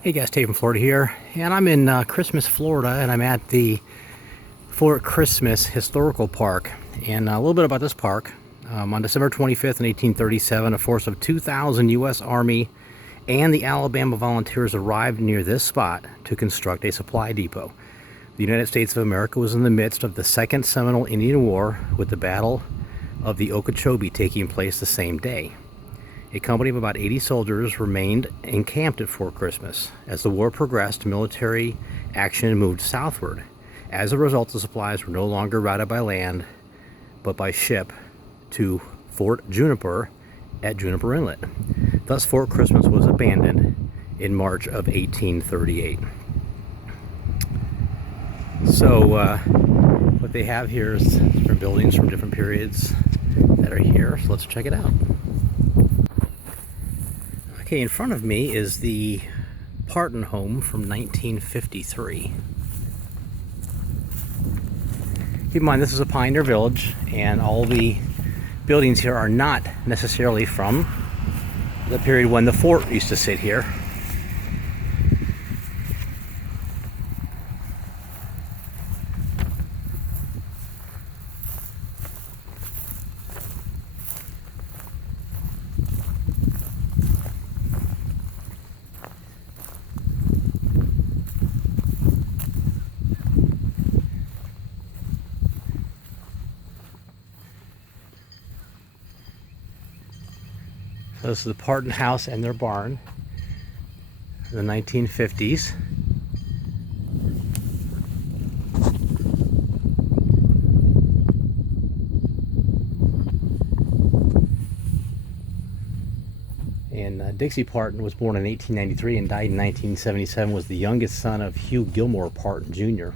Hey guys, Dave from Florida here, and I'm in Christmas, Florida, and I'm at the Fort Christmas Historical Park. And a little bit about this park. On December 25th in 1837, a force of 2,000 U.S. Army and the Alabama Volunteers arrived near this spot to construct a supply depot. The United States of America was in the midst of the Second Seminole Indian War, with the Battle of the Okeechobee taking place the same day. A company of about 80 soldiers remained encamped at Fort Christmas. As the war progressed, military action moved southward. As a result, the supplies were no longer routed by land, but by ship to Fort Juniper at Juniper Inlet. Thus, Fort Christmas was abandoned in March of 1838. So, what they have here is different buildings from different periods that are here. So let's check it out. Okay, in front of me is the Parton home from 1953. Keep in mind, this is a pioneer village, and all the buildings here are not necessarily from the period when the fort used to sit here. So this is the Parton house and their barn in the 1950s. And Dixie Parton was born in 1893 and died in 1977, was the youngest son of Hugh Gilmore Parton Jr.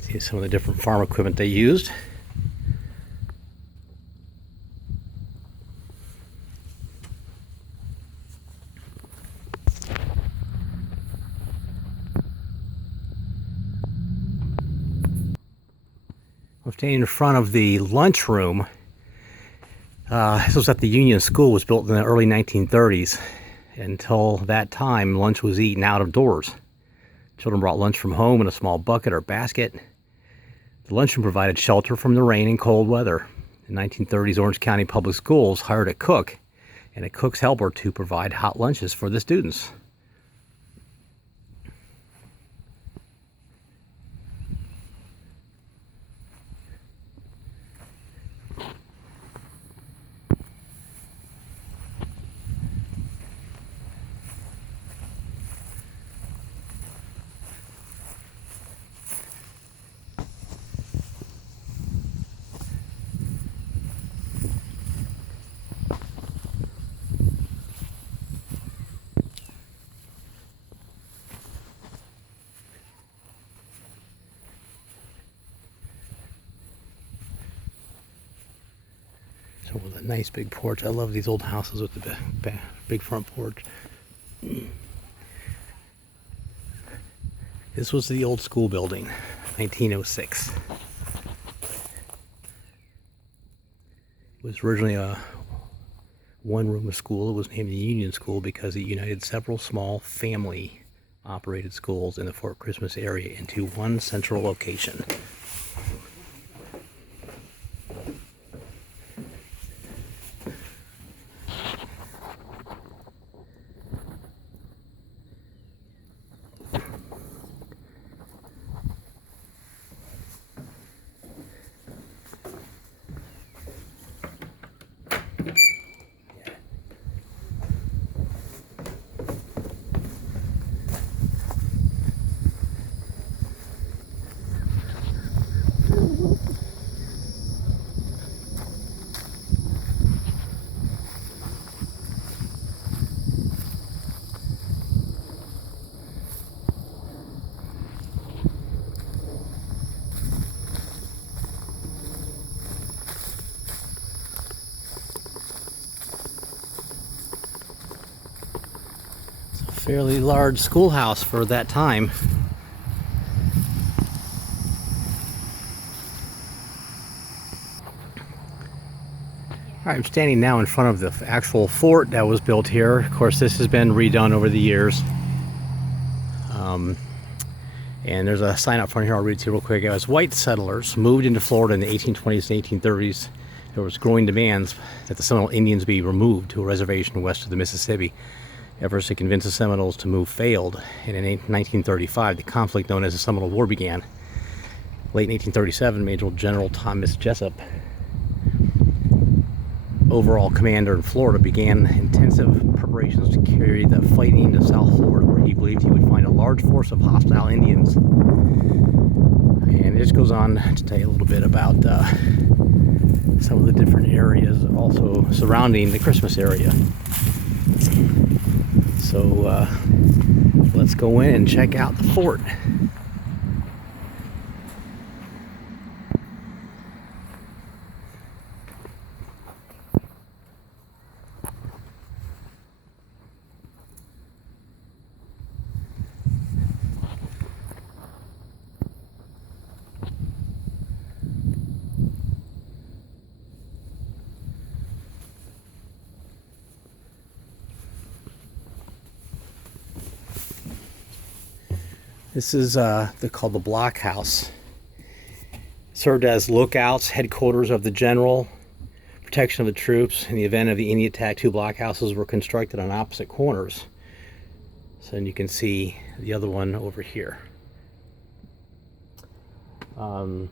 See some of the different farm equipment they used. I'm standing in front of the lunchroom. This was at the Union School. It was built in the early 1930s. Until that time, lunch was eaten out of doors. Children brought lunch from home in a small bucket or basket. The lunchroom provided shelter from the rain and cold weather. In the 1930s, Orange County Public Schools hired a cook and a cook's helper to provide hot lunches for the students. So with a nice big porch. I love these old houses with the big front porch. This was the old school building, 1906. It was originally a one-room school. It was named the Union School because it united several small family-operated schools in the Fort Christmas area into one central location. Fairly large schoolhouse for that time. All right, I'm standing now in front of the actual fort that was built here. Of course, this has been redone over the years. And there's a sign up front here I'll read to you real quick. As white settlers moved into Florida in the 1820s and 1830s, there was growing demands that the Seminole Indians be removed to a reservation west of the Mississippi. Efforts to convince the Seminoles to move failed, and in 1935, the conflict known as the Seminole War began. Late 1837, Major General Thomas Jessup, overall commander in Florida, began intensive preparations to carry the fighting to South Florida, where he believed he would find a large force of hostile Indians. And it just goes on to tell you a little bit about some of the different areas also surrounding the Christmas area. So let's go in and check out the fort. This is they're called the blockhouse. Served as lookouts, headquarters of the general, protection of the troops. In the event of the Indian attack, two blockhouses were constructed on opposite corners. So then you can see the other one over here. Of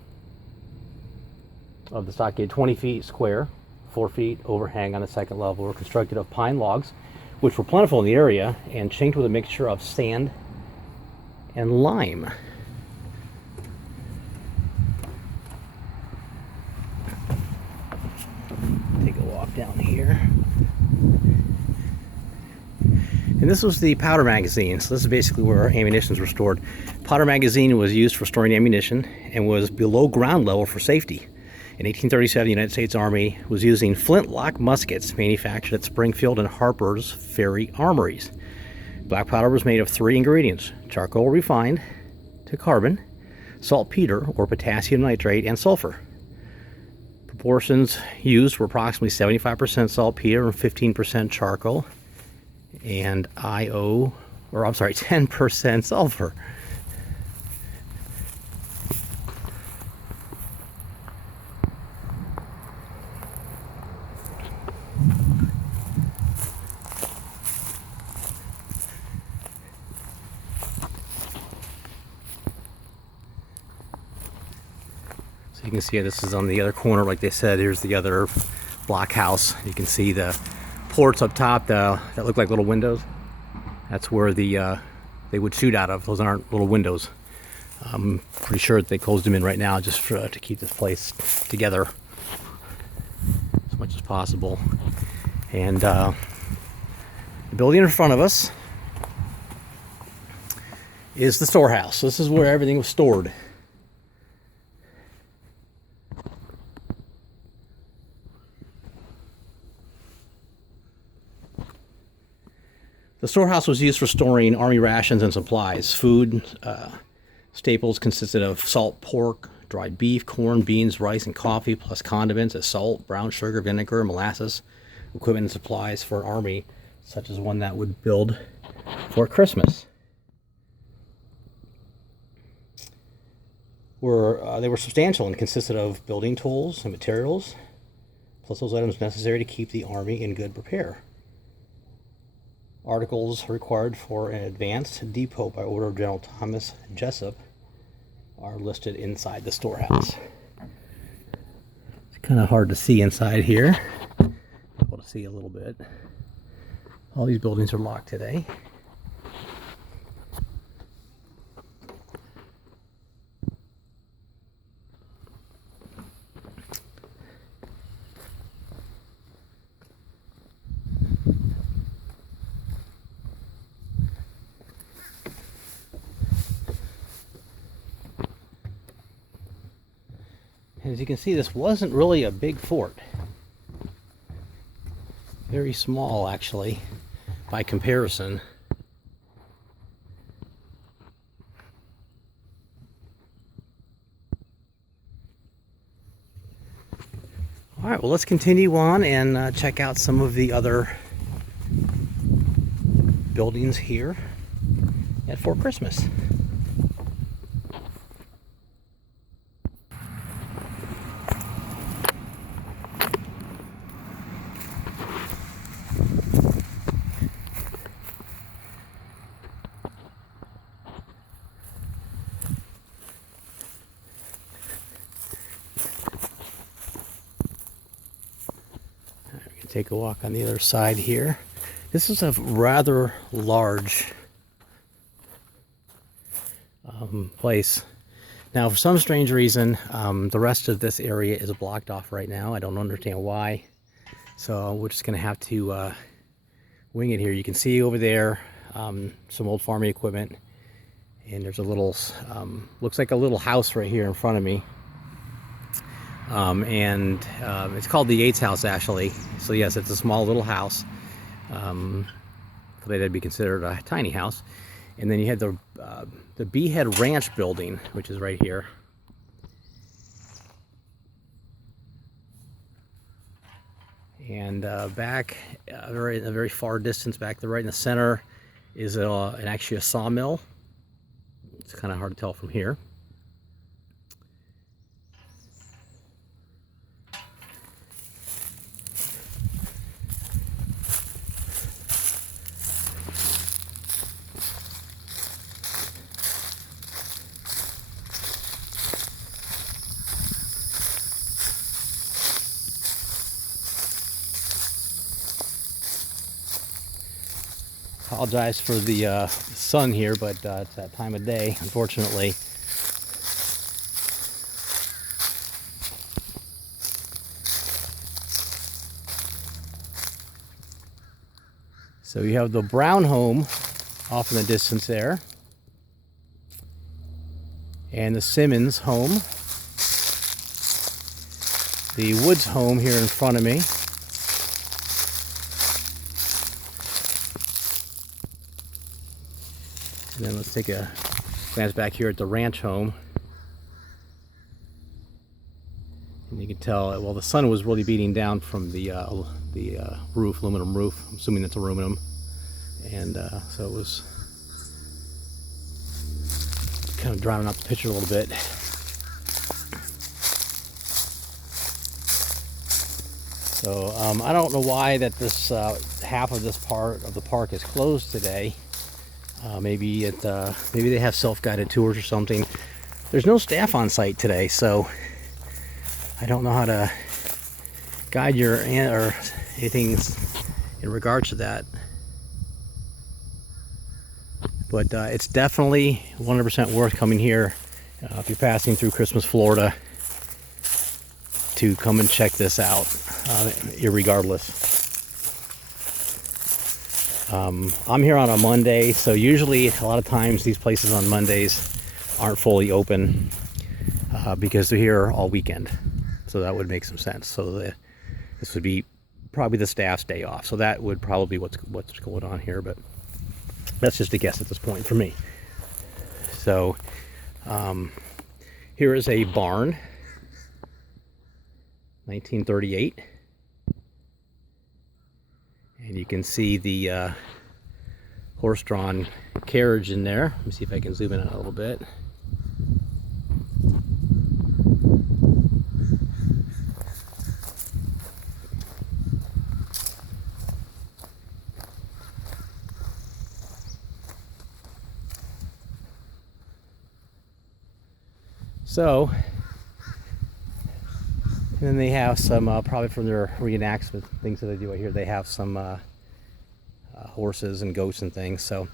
the stockade, 20 feet square, 4 feet overhang on the second level, were constructed of pine logs, which were plentiful in the area, and chinked with a mixture of sand and lime. Take a walk down here. And this was the powder magazine. So this is basically where our ammunitions were stored. Powder magazine was used for storing ammunition and was below ground level for safety. In 1837, the United States Army was using flintlock muskets manufactured at Springfield and Harper's Ferry armories. Black powder was made of 3 ingredients: charcoal refined to carbon, saltpeter or potassium nitrate, and sulfur. Proportions used were approximately 75% saltpeter and 15% charcoal, and 10% sulfur. You can see this is on the other corner. Like they said, here's the other blockhouse. You can see the ports up top that look like little windows. That's where they would shoot out of. Those aren't little windows. I'm pretty sure that they closed them in right now just to keep this place together as much as possible. And the building in front of us is the storehouse. So this is where everything was stored. The storehouse was used for storing Army rations and supplies. Food staples consisted of salt pork, dried beef, corn, beans, rice, and coffee, plus condiments as salt, brown sugar, vinegar, molasses, equipment and supplies for an army, such as one that would build for Christmas. They were substantial and consisted of building tools and materials, plus those items necessary to keep the army in good repair. Articles required for an advanced depot by order of General Thomas Jessup are listed inside the storehouse. It's kind of hard to see inside here. Able to see a little bit. All these buildings are locked today. As you can see, this wasn't really a big fort. Very small, actually, by comparison. Well, let's continue on and check out some of the other buildings here at Fort Christmas. Take a walk on the other side here. This is a rather large place. Now, for some strange reason, the rest of this area is blocked off right now. I don't understand why. So we're just going to have to wing it here. You can see over there some old farming equipment. And there's a little, looks like a little house right here in front of me. It's called the Yates House, actually. So yes, it's a small little house. That'd be considered a tiny house. And then you had the Beehead Ranch building, which is right here. And back, in a very far distance back there, right in the center, is actually a sawmill. It's kind of hard to tell from here. Apologize for the sun here, but it's that time of day, unfortunately. So you have the Brown home off in the distance there, and the Simmons home, the Woods home here in front of me. And then let's take a glance back here at the ranch home. And you can tell, well, the sun was really beating down from the roof, aluminum roof. I'm assuming it's aluminum. And so it was kind of drowning out the picture a little bit. So I don't know why that this half of this part of the park is closed today. Maybe they have self-guided tours or something. There's no staff on site today, so I don't know how to guide your or anything in regards to that. But it's definitely 100% worth coming here if you're passing through Christmas, Florida, to come and check this out, irregardless. I'm here on a Monday, so usually a lot of times these places on Mondays aren't fully open because they're here all weekend. So that would make some sense. So this would be probably the staff's day off. So that would probably be what's going on here, but that's just a guess at this point for me. So here is a barn, 1938. And you can see the horse-drawn carriage in there. Let me see if I can zoom in a little bit. So, and then they have some, probably from their reenactment things that they do out here, they have some horses and goats and things. So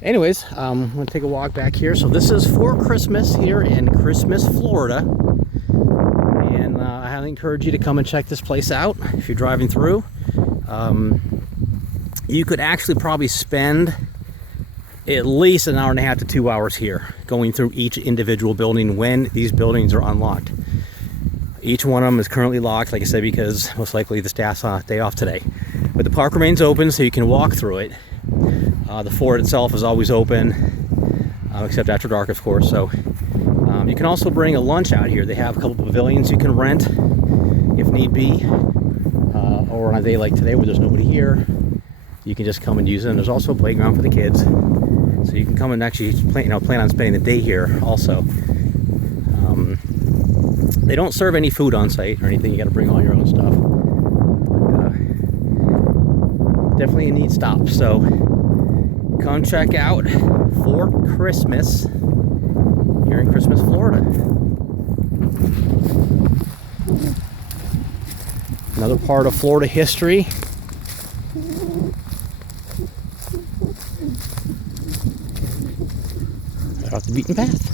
anyways, I'm going to take a walk back here. So this is Fort Christmas here in Christmas, Florida. And I highly encourage you to come and check this place out if you're driving through. You could actually probably spend at least an hour and a half to 2 hours here going through each individual building when these buildings are unlocked. Each one of them is currently locked, like I said, because most likely the staff's on day off today. But the park remains open, so you can walk through it. The fort itself is always open, except after dark, of course. So you can also bring a lunch out here. They have a couple pavilions you can rent, if need be, or on a day like today where there's nobody here, you can just come and use it. And there's also a playground for the kids, so you can come and actually plan on spending the day here also. They don't serve any food on site or anything. You got to bring all your own stuff. But definitely a neat stop. So come check out Fort Christmas here in Christmas, Florida. Another part of Florida history. Right off the beaten path.